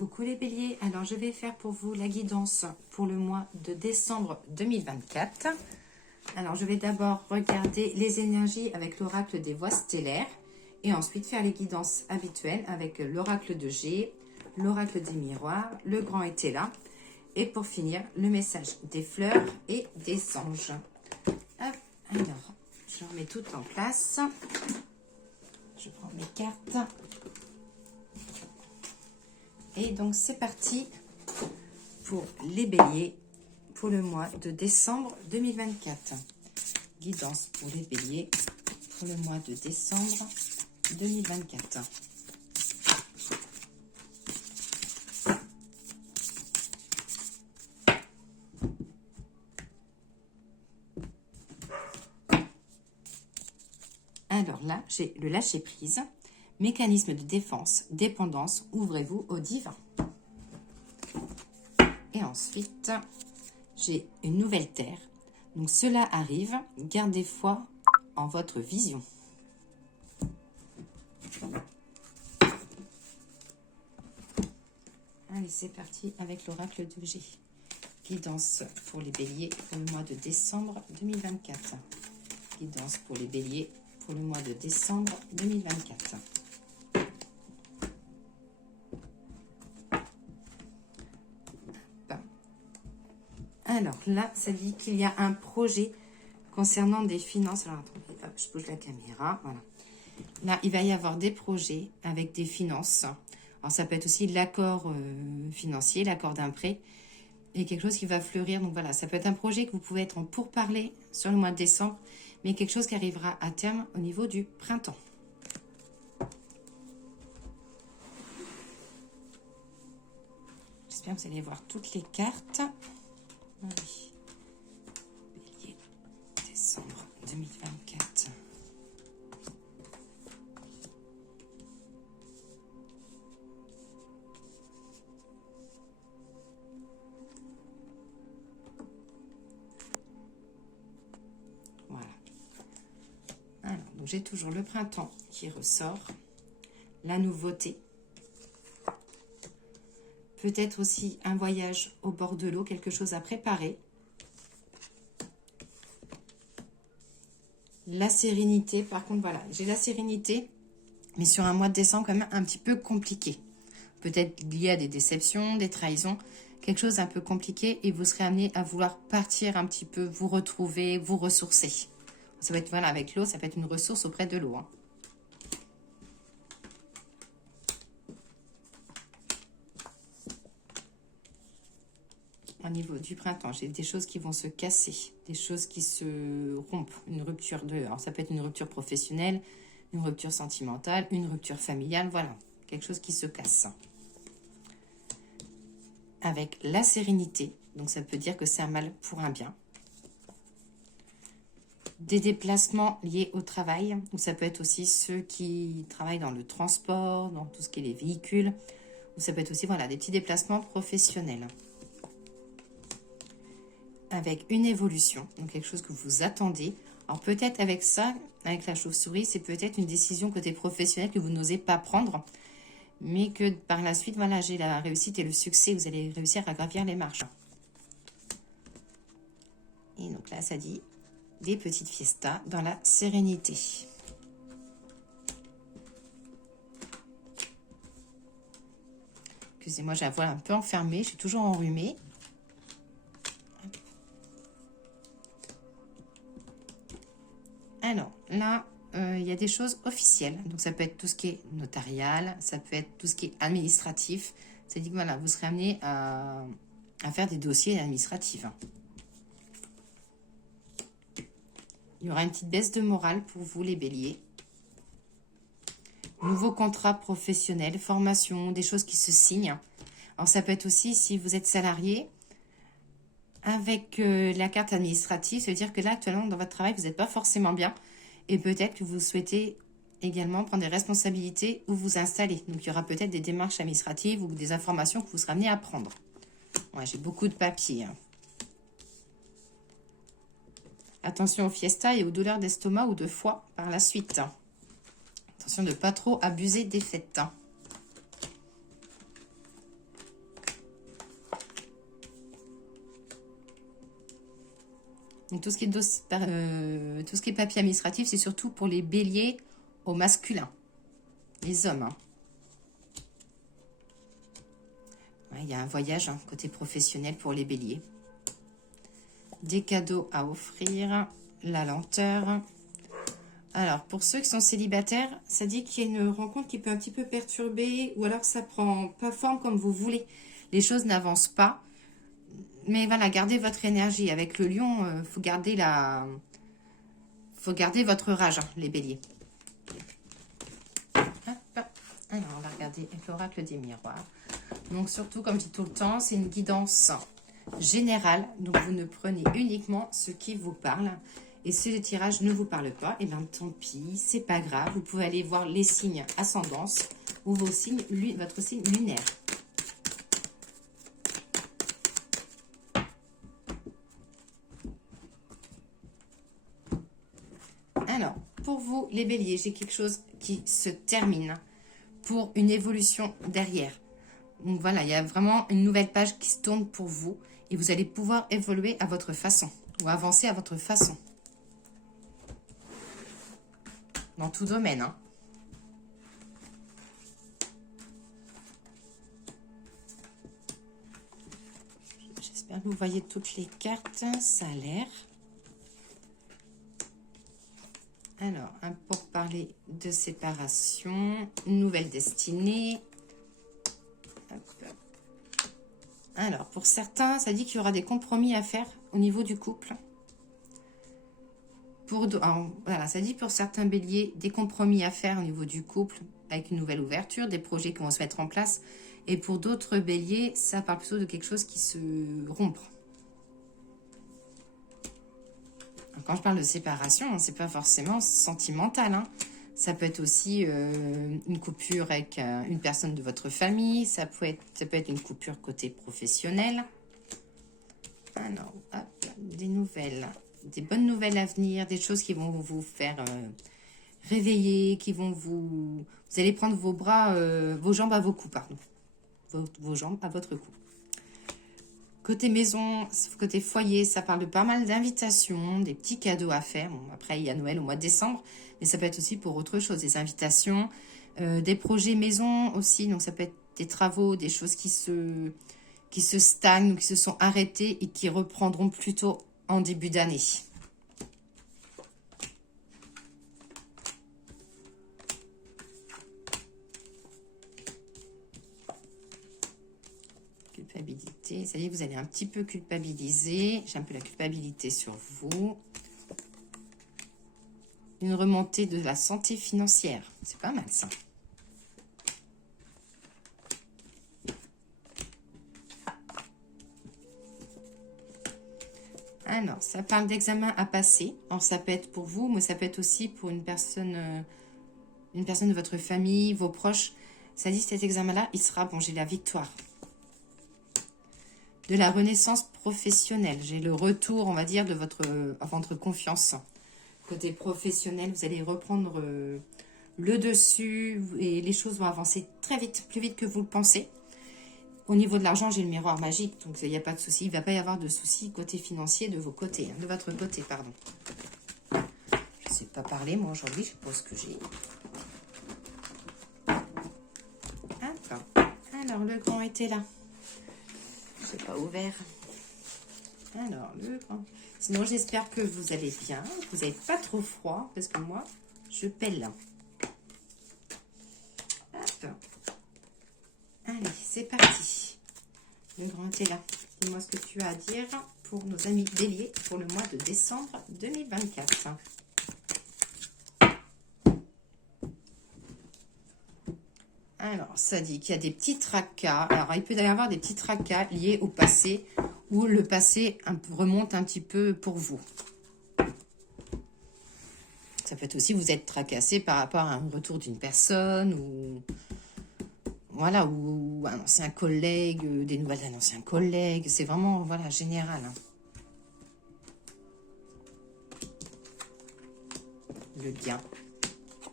Coucou les béliers, alors je vais faire pour vous la guidance pour le mois de décembre 2024. Alors je vais d'abord regarder les énergies avec l'oracle des voies stellaires et ensuite faire les guidances habituelles avec l'oracle de G, l'oracle des miroirs, le grand été là et pour finir le message des fleurs et des anges. Hop, alors je remets tout en place, je prends mes cartes. Et donc c'est parti pour les béliers pour le mois de décembre 2024. Guidance pour les béliers pour le mois de décembre 2024. Alors là, j'ai le lâcher prise. Mécanisme de défense, dépendance, ouvrez-vous au divin. Et ensuite, j'ai une nouvelle terre. Donc cela arrive, gardez foi en votre vision. Allez, c'est parti avec l'oracle de G. Guidance pour les béliers pour le mois de décembre 2024. Guidance pour les béliers pour le mois de décembre 2024. Alors là, ça dit qu'il y a un projet concernant des finances. Alors attendez, hop, je bouge la caméra. Voilà. Là, il va y avoir des projets avec des finances. Alors ça peut être aussi l'accord financier, l'accord d'un prêt et quelque chose qui va fleurir. Donc voilà, ça peut être un projet que vous pouvez être en pourparlers sur le mois de décembre, mais quelque chose qui arrivera à terme au niveau du printemps. J'espère que vous allez voir toutes les cartes. Oui. Bélier, décembre 2024. Voilà. Alors, donc j'ai toujours le printemps qui ressort, la nouveauté. Peut-être aussi un voyage au bord de l'eau, quelque chose à préparer. La sérénité, par contre, voilà, j'ai la sérénité, mais sur un mois de décembre quand même un petit peu compliqué. Peut-être lié à des déceptions, des trahisons, quelque chose d'un peu compliqué et vous serez amené à vouloir partir un petit peu, vous retrouver, vous ressourcer. Ça va être, voilà, avec l'eau, ça peut être une ressource auprès de l'eau, hein. Au niveau du printemps, j'ai des choses qui vont se casser, des choses qui se rompent, une rupture de... Alors ça peut être une rupture professionnelle, une rupture sentimentale, une rupture familiale, voilà, quelque chose qui se casse. Avec la sérénité, donc ça peut dire que c'est un mal pour un bien. Des déplacements liés au travail, ou ça peut être aussi ceux qui travaillent dans le transport, dans tout ce qui est les véhicules, ou ça peut être aussi, voilà, des petits déplacements professionnels. Avec une évolution, donc quelque chose que vous attendez. Alors peut-être avec ça, avec la chauve-souris, c'est peut-être une décision côté professionnel que vous n'osez pas prendre, mais que par la suite, voilà, j'ai la réussite et le succès, vous allez réussir à gravir les marches. Et donc là, ça dit des petites fiestas dans la sérénité. Excusez-moi, j'ai la voix un peu enfermée, je suis toujours enrhumée. Alors, là, il y a des choses officielles. Donc, ça peut être tout ce qui est notarial, ça peut être tout ce qui est administratif. C'est-à-dire que, voilà, vous serez amené à faire des dossiers administratifs. Il y aura une petite baisse de morale pour vous, les béliers. Nouveau contrat professionnel, formation, des choses qui se signent. Alors, ça peut être aussi, si vous êtes salarié, avec la carte administrative, ça veut dire que là, actuellement, dans votre travail, vous n'êtes pas forcément bien. Et peut-être que vous souhaitez également prendre des responsabilités ou vous installer. Donc, il y aura peut-être des démarches administratives ou des informations que vous serez amené à prendre. Ouais, j'ai beaucoup de papiers, hein. Attention aux fiestas et aux douleurs d'estomac ou de foie par la suite, hein. Attention de ne pas trop abuser des fêtes, hein. Donc, tout ce qui est tout ce qui est papier administratif, c'est surtout pour les béliers au masculin. Les hommes. Hein. Ouais, il y a un voyage hein, côté professionnel pour les béliers. Des cadeaux à offrir. La lenteur. Alors, pour ceux qui sont célibataires, ça dit qu'il y a une rencontre qui peut un petit peu perturber ou alors ça prend pas forme comme vous voulez. Les choses n'avancent pas. Mais voilà, gardez votre énergie. Avec le lion, faut garder votre rage, hein, les béliers. Hop. Alors, on va regarder l'oracle des miroirs. Donc, surtout, comme je dis tout le temps, c'est une guidance générale. Donc, vous ne prenez uniquement ce qui vous parle. Et si le tirage ne vous parle pas, et bien tant pis, c'est pas grave. Vous pouvez aller voir les signes ascendance ou votre signe lunaire. Alors, pour vous, les béliers, j'ai quelque chose qui se termine pour une évolution derrière. Donc voilà, il y a vraiment une nouvelle page qui se tourne pour vous et vous allez pouvoir évoluer à votre façon ou avancer à votre façon. Dans tout domaine. Hein. J'espère que vous voyez toutes les cartes. Ça a l'air. Alors, pour parler de séparation, nouvelle destinée. Hop. Alors, pour certains, ça dit qu'il y aura des compromis à faire au niveau du couple. Voilà, ça dit pour certains béliers, des compromis à faire au niveau du couple avec une nouvelle ouverture, des projets qui vont se mettre en place. Et pour d'autres béliers, ça parle plutôt de quelque chose qui se rompt. Quand je parle de séparation, c'est pas forcément sentimental. Hein. Ça peut être aussi une coupure avec une personne de votre famille. Ça peut être une coupure côté professionnel. Alors, hop, des nouvelles. Des bonnes nouvelles à venir, des choses qui vont vous faire réveiller, qui vont vous allez prendre vos jambes à vos coups, pardon. Vos jambes à votre cou. Côté maison, côté foyer, ça parle de pas mal d'invitations, des petits cadeaux à faire. Bon, après, il y a Noël au mois de décembre, mais ça peut être aussi pour autre chose, des invitations, des projets maison aussi. Donc, ça peut être des travaux, des choses qui se stagnent ou qui se sont arrêtées et qui reprendront plutôt en début d'année. Culpabilité, ça y est, vous allez un petit peu culpabiliser. J'ai un peu la culpabilité sur vous. Une remontée de la santé financière, c'est pas mal ça. Alors, ça parle d'examen à passer. Alors, ça peut être pour vous, mais ça peut être aussi pour une personne de votre famille, vos proches. Ça dit cet examen-là, il sera, bon, j'ai la victoire. De la renaissance professionnelle. J'ai le retour, on va dire, de votre confiance. Côté professionnel, vous allez reprendre le dessus et les choses vont avancer très vite, plus vite que vous le pensez. Au niveau de l'argent, j'ai le miroir magique, donc il n'y a pas de souci. Il ne va pas y avoir de souci côté financier de votre côté, pardon. Je ne sais pas parler, moi, aujourd'hui, je sais pas ce que j'ai. Alors, le grand était là. Je n'ai pas ouvert. Alors, le grand. Sinon, j'espère que vous allez bien, que vous n'avez pas trop froid, parce que moi, je pèle. Hop. Allez, c'est parti. Le grand est là. Dis-moi ce que tu as à dire pour nos amis béliers pour le mois de décembre 2024. Alors, ça dit qu'il y a des petits tracas. Alors, il peut y avoir des petits tracas liés au passé où le passé remonte un petit peu pour vous. Ça peut être aussi vous êtes tracassé par rapport à un retour d'une personne ou... Voilà, ou un ancien collègue, des nouvelles d'un ancien collègue. C'est vraiment, voilà, général. Hein. Le gain,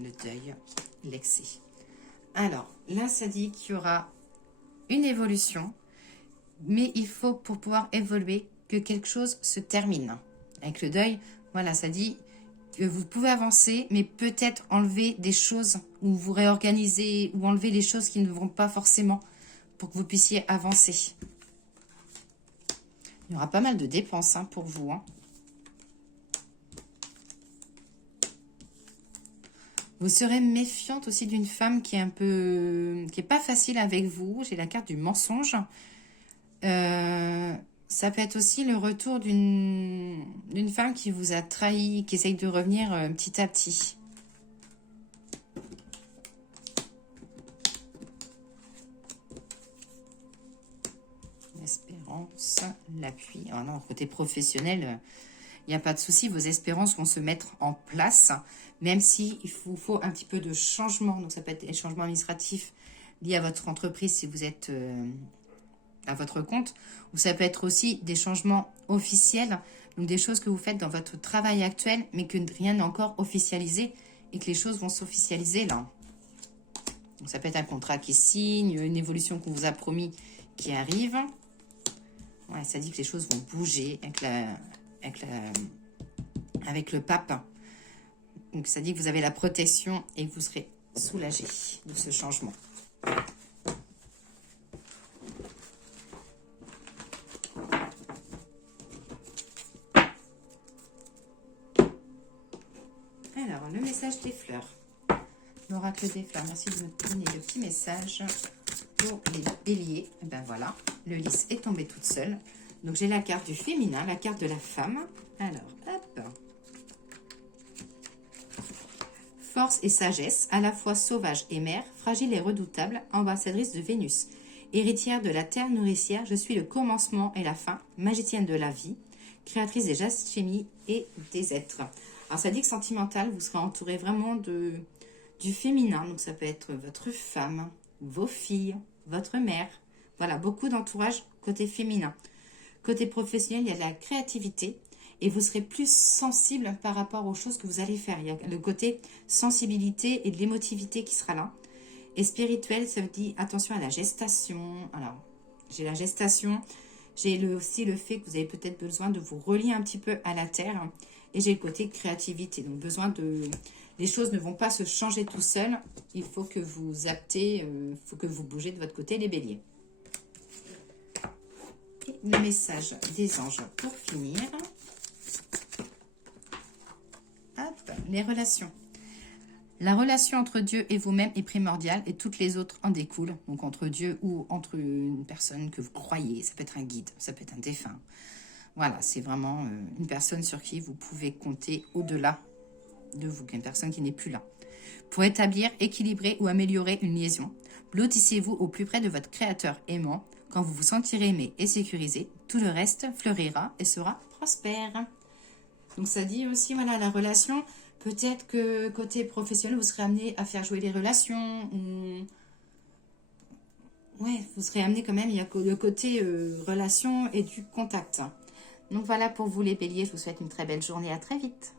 le deuil, l'excès. Alors, là, ça dit qu'il y aura une évolution. Mais il faut, pour pouvoir évoluer, que quelque chose se termine. avec le deuil, voilà, ça dit que vous pouvez avancer, mais peut-être enlever des choses, ou vous réorganiser, ou enlever les choses qui ne vont pas forcément, pour que vous puissiez avancer. Il y aura pas mal de dépenses hein, pour vous. Hein. Vous serez méfiante aussi d'une femme qui est pas facile avec vous. J'ai la carte du mensonge. Ça peut être aussi le retour d'une femme qui vous a trahi, qui essaye de revenir petit à petit. L'espérance, l'appui. Oh non, côté professionnel, il n'y a pas de souci. Vos espérances vont se mettre en place, même si il vous faut un petit peu de changement. Donc, ça peut être des changements administratifs liés à votre entreprise si vous êtes à votre compte. Ou ça peut être aussi des changements officiels. Donc, des choses que vous faites dans votre travail actuel, mais que rien n'est encore officialisé et que les choses vont s'officialiser là. Donc, ça peut être un contrat qui signe, une évolution qu'on vous a promis qui arrive. Ouais, ça dit que les choses vont bouger avec le pape. Donc, ça dit que vous avez la protection et que vous serez soulagé de ce changement. Alors, le message des fleurs. L'oracle des fleurs. Merci de me donner le petit message pour les béliers. Et ben voilà, le lys est tombé toute seule. Donc, j'ai la carte du féminin, la carte de la femme. Alors, hop. Force et sagesse, à la fois sauvage et mère, fragile et redoutable, ambassadrice de Vénus. Héritière de la terre nourricière, je suis le commencement et la fin, magicienne de la vie, créatrice des alchimies et des êtres. Alors, ça dit que sentimental, vous serez entouré vraiment du féminin. Donc, ça peut être votre femme, vos filles, votre mère. Voilà, beaucoup d'entourage côté féminin. Côté professionnel, il y a de la créativité et vous serez plus sensible par rapport aux choses que vous allez faire. Il y a le côté sensibilité et de l'émotivité qui sera là. Et spirituel, ça vous dit attention à la gestation. Alors, j'ai la gestation, j'ai aussi le fait que vous avez peut-être besoin de vous relier un petit peu à la terre. Et j'ai le côté créativité, donc besoin de... Les choses ne vont pas se changer tout seul. Il faut que vous aptez, il faut que vous bougez de votre côté, les béliers. Et le message des anges pour finir. Hop, les relations. La relation entre Dieu et vous-même est primordiale et toutes les autres en découlent. Donc entre Dieu ou entre une personne que vous croyez. Ça peut être un guide, ça peut être un défunt. Voilà, c'est vraiment une personne sur qui vous pouvez compter au-delà de vous, une personne qui n'est plus là. Pour établir, équilibrer ou améliorer une liaison, blottissez-vous au plus près de votre créateur aimant. Quand vous vous sentirez aimé et sécurisé, tout le reste fleurira et sera prospère. Donc ça dit aussi, voilà, la relation, peut-être que côté professionnel, vous serez amené à faire jouer les relations. Ouais, vous serez amené quand même, il y a le côté relation et du contact. Donc voilà pour vous les béliers, je vous souhaite une très belle journée, à très vite.